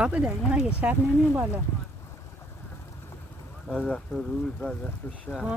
آب دریا مگه شب نمیاد بالا؟ بعد وقت روز بعد وقت شب.